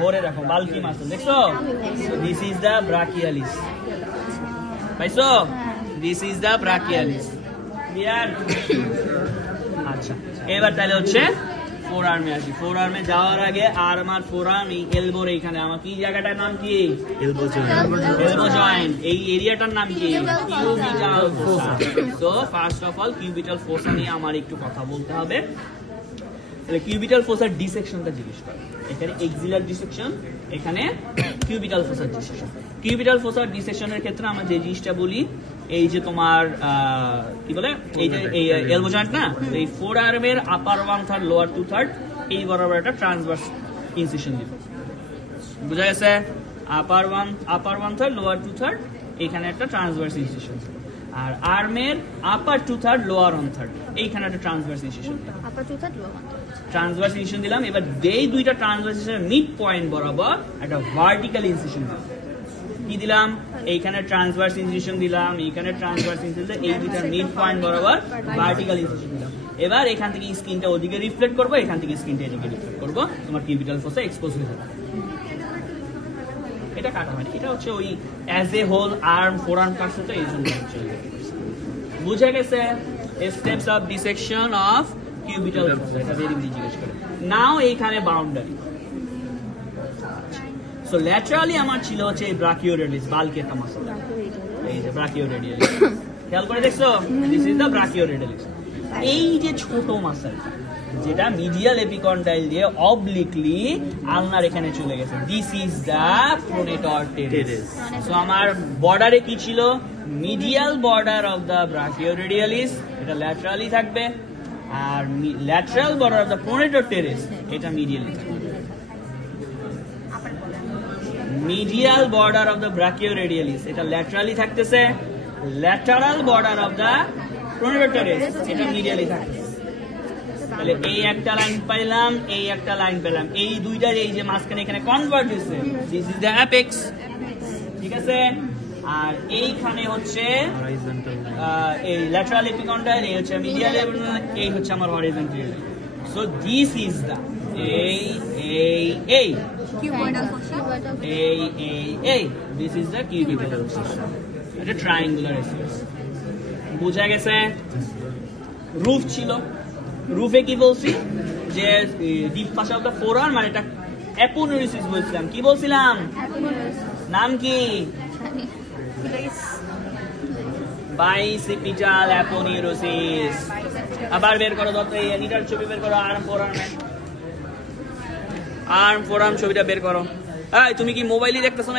ধরে রাখো বালকি মাসল দেখছো দিস ইজ দা ব্রাকিয়ালিস পাইছো this is the brachialis clear আচ্ছা এবার তাহলে হচ্ছে ফোর আর্মে আসি ফোর আর্মে যাওয়ার আগে আর্ম আর ফোর আর্ম এই এলবোর এইখানে আমার কি জায়গাটার নাম কি এলবো জয়েন্ট এই এরিয়াটার নাম কি cubital fossa so first of all cubital fossa নিয়ে আমার একটু কথা বলতে হবে তাহলে কিউবিটাল ফোসার ডিসেকশনটা জিজ্ঞেস করে এখানে এক্সিলার ডিসেকশন এখানে কিউবিটাল ফোসার ডিসেকশন কিউবিটাল ফোসার ডিসেকশনের ক্ষেত্রে আমরা যে জিনিসটা বলি এই যে তোমার কি বলে এই যে এই এলবো জয়েন্ট না এই ফোর আর্মের upper one third lower two third এই বরাবর একটা ট্রান্সভার্স ইনসিশন দিব বুঝা গেছে upper one third lower two third এখানে একটা ট্রান্সভার্স ইনসিশন আর আর্মের upper two third lower one third এইখানে একটা transverse incision upper two third lower transverse incision দিলাম এবার এই দুইটা ট্রান্সভার্স ইনসিশনের মিড পয়েন্ট বরাবর একটা ভার্টিক্যাল ইনসিশন দিলাম কি দিলাম এইখানে ট্রান্সভার্স ইনসিশন দিলাম এইখানে ট্রান্সভার্স ইনসিশন দিলাম এই দুইটার মিড পয়েন্ট বরাবর ভার্টিক্যাল ইনসিশন দিলাম এবার এখান থেকে স্কিনটা ওদিকে রিফ্লেক্ট করব এখান থেকে স্কিনটা এদিকে রিফ্লেক্ট করব তোমার কিউবিটাল ফোসা এক্সপোজ হয়ে যাবে এটা কাটা হয় এটা হচ্ছে ওই as a whole arm forearm কাটছে তো এই জন্য হচ্ছে বুঝা গেছে steps of dissection of cubital fossa এটা ভেরি ভেরি জিজ্ঞেস করে নাও এইখানে বাউন্ডারি সো ল্যাটারালি আমার ছিল হচ্ছে এই ব্রাকিওরেডিয়ালিস বালকি একটা মাসল এই যে ব্রাকিওরেডিয়ালিস খেয়াল করে দেখছো দিস ইজ দা ব্রাকিওরেডিয়ালিস এই যে ছোট মাসল যেটা মিডিয়াল এপিকন্ডাইল দিয়ে অবলিকলি আলনার এখানে চলে গেছে this is the pronator teres so আমার বর্ডারে কি ছিল medial border of the brachioradialis এটা ল্যাটারালি থাকবে আর lateral border of the pronator teres এটা মিডিয়ালি থাকবে medial border of the brachioradialis এটা ল্যাটারালি থাকতেছে lateral border of the pronator teres এটা মিডিয়ালি থাকতেছে তাহলে এই একটা লাইন পাইলাম এই একটা লাইন পেলাম এই দুইটার এই যে মাঝখানে এখানে কনভার্ট হইছে দিস ইজ দা অ্যাপেক্স ঠিক আছে আর এইখানে হচ্ছে এই ল্যাটারাল এপিকন্ডাইল এই হচ্ছে মিডিয়াল এই হচ্ছে আমার horizontal so this is the এই কিউবিটাল ফোসা এই this is the cubital fossa এটা ট্রায়াঙ্গুলার এসিস বুঝা গেছে রুফ ছিল রুফে কি বলছি যে ডিপ পাশে অফ দা ফোর আর্ম মানে এটা অ্যাপোনেউরিসিস বলছিলাম কি বলছিলাম নাম কি বাইসিপিটাল অ্যাপোনেউরিসিস আবার বের করো দত্ত এই এনিটার ছবি বের করো আর্ম ফোর আর্ম ছবিটা বের করো এই তুমি কি মোবাইলই দেখতেছো না